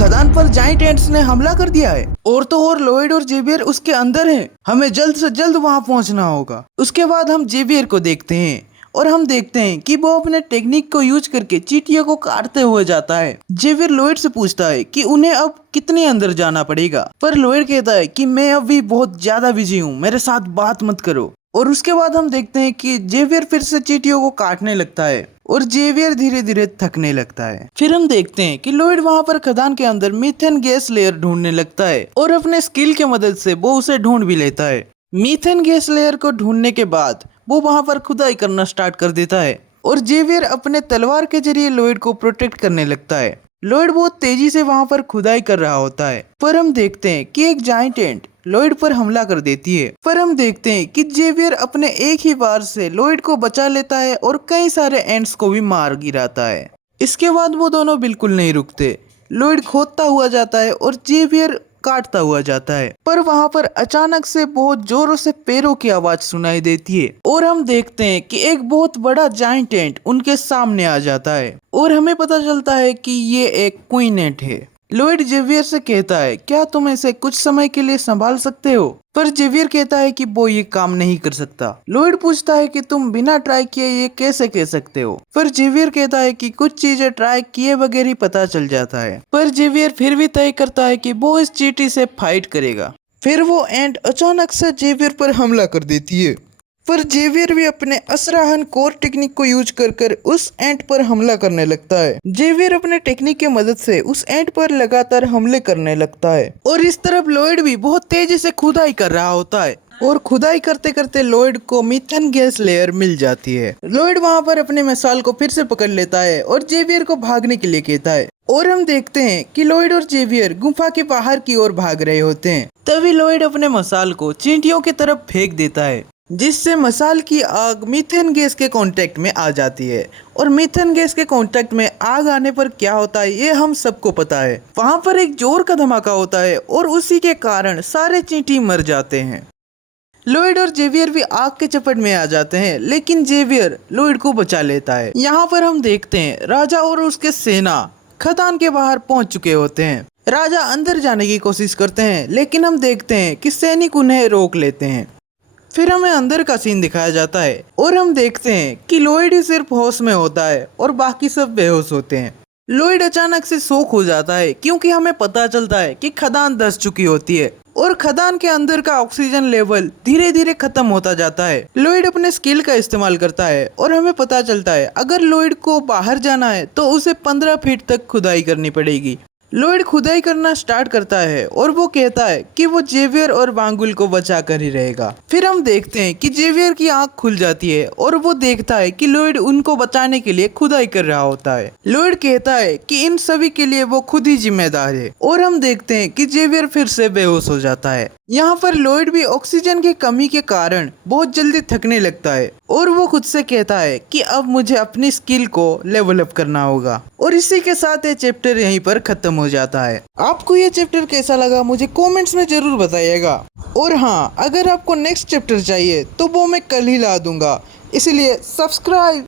खदान पर giant ants ने हमला कर दिया है और तो और लॉयड और जेवियर उसके अंदर हैं। हमें जल्द से जल्द वहां पहुंचना होगा। उसके बाद हम जेवियर को देखते हैं और हम देखते हैं कि वो अपने टेक्निक को यूज करके चींटियों को काटते हुए जाता है। जेवियर लॉयड से पूछता है कि उन्हें अब कितने अंदर जाना पड़ेगा, पर लॉयड कहता है कि मैं अभी बहुत ज्यादा बिजी हूँ, मेरे साथ बात मत करो। और उसके बाद हम देखते हैं कि जेवियर फिर से चींटियों को काटने लगता है और जेवियर धीरे धीरे थकने लगता है। फिर हम देखते हैं कि लॉयड वहां पर खदान के अंदर मीथेन गैस लेयर ढूंढने लगता है और अपने स्किल के मदद से वो उसे ढूंढ भी लेता है। मीथेन गैस लेयर को ढूंढने के बाद वो वहां पर खुदाई करना स्टार्ट कर देता है और जेवियर अपने तलवार के जरिए लॉयड को प्रोटेक्ट करने लगता है। लॉयड बहुत तेजी से वहां पर खुदाई कर रहा होता है, पर हम देखते हैं कि एक जाइंट एंट लॉयड पर हमला कर देती है। पर हम देखते हैं कि जेवियर अपने एक ही बार से लॉयड को बचा लेता है और कई सारे एंट्स को भी मार गिराता है। इसके बाद वो दोनों बिल्कुल नहीं रुकते। लॉयड खोदता हुआ जाता है और जेवियर काटता हुआ जाता है, पर वहां पर अचानक से बहुत जोरों से पैरों की आवाज सुनाई देती है और हम देखते हैं कि एक बहुत बड़ा जाइंट एंट उनके सामने आ जाता है और हमें पता चलता है कि ये एक क्वीन एंट है। लॉयड जेवियर से कहता है, क्या तुम इसे कुछ समय के लिए संभाल सकते हो? पर जेवियर कहता है कि वो ये काम नहीं कर सकता। लॉयड पूछता है कि तुम बिना ट्राई किए ये कैसे कह सकते हो? पर जेवियर कहता है कि कुछ चीजें ट्राई किए बगैर ही पता चल जाता है। पर जेवियर फिर भी तय करता है कि वो इस चींटी से फाइट करेगा। फिर वो एंट अचानक से जेवियर पर हमला कर देती है, पर जेवियर भी अपने असराहन कोर टेक्निक को यूज कर उस एंट पर हमला करने लगता है। जेवियर अपने टेक्निक की मदद से उस एंट पर लगातार हमले करने लगता है और इस तरफ लॉयड भी बहुत तेजी से खुदाई कर रहा होता है और खुदाई करते करते लॉयड को मीथेन गैस लेयर मिल जाती है। लॉयड वहां पर अपने मिसाइल को फिर से पकड़ लेता है और जेवियर को भागने के लिए कहता है और हम देखते हैं कि लॉयड और जेवियर गुफा के बाहर की ओर भाग रहे होते हैं। तभी लॉयड अपने मसाल को चींटियों की तरफ फेंक देता है, जिससे मसाल की आग मीथेन गैस के कांटेक्ट में आ जाती है और मीथेन गैस के कांटेक्ट में आग आने पर क्या होता है ये हम सबको पता है। वहां पर एक जोर का धमाका होता है और उसी के कारण सारे चींटी मर जाते हैं। लॉयड और जेवियर भी आग के चपेट में आ जाते हैं, लेकिन जेवियर लॉयड को बचा लेता है। यहाँ पर हम देखते हैं राजा और उसके सेना खदान के बाहर पहुंच चुके होते हैं। राजा अंदर जाने की कोशिश करते हैं, लेकिन हम देखते हैं कि सैनिक उन्हें रोक लेते हैं। फिर हमें अंदर का सीन दिखाया जाता है और हम देखते हैं कि लॉयड ही सिर्फ होश में होता है और बाकी सब बेहोश होते हैं। लॉयड अचानक से शॉक हो जाता है क्योंकि हमें पता चलता है कि खदान धंस चुकी होती है और खदान के अंदर का ऑक्सीजन लेवल धीरे धीरे खत्म होता जाता है। लॉयड अपने स्किल का इस्तेमाल करता है और हमें पता चलता है अगर लॉयड को बाहर जाना है तो उसे 15 फीट तक खुदाई करनी पड़ेगी। लॉयड खुदाई करना स्टार्ट करता है और वो कहता है कि वो जेवियर और वांगुल को बचा कर ही रहेगा। फिर हम देखते हैं कि जेवियर की आंख खुल जाती है और वो देखता है कि लॉयड उनको बचाने के लिए खुदाई कर रहा होता है। लॉयड कहता है कि इन सभी के लिए वो खुद ही जिम्मेदार है और हम देखते हैं कि जेवियर फिर से बेहोश हो जाता है। यहाँ पर लॉयड भी ऑक्सीजन की कमी के कारण बहुत जल्दी थकने लगता है और वो खुद से कहता है कि अब मुझे अपनी स्किल को लेवल अप करना होगा। और इसी के साथ ये चैप्टर यहीं पर खत्म हो जाता है। आपको ये चैप्टर कैसा लगा मुझे कमेंट्स में जरूर बताइएगा। और हाँ, अगर आपको नेक्स्ट चैप्टर चाहिए तो वो मैं कल ही ला दूंगा, इसलिए सब्सक्राइब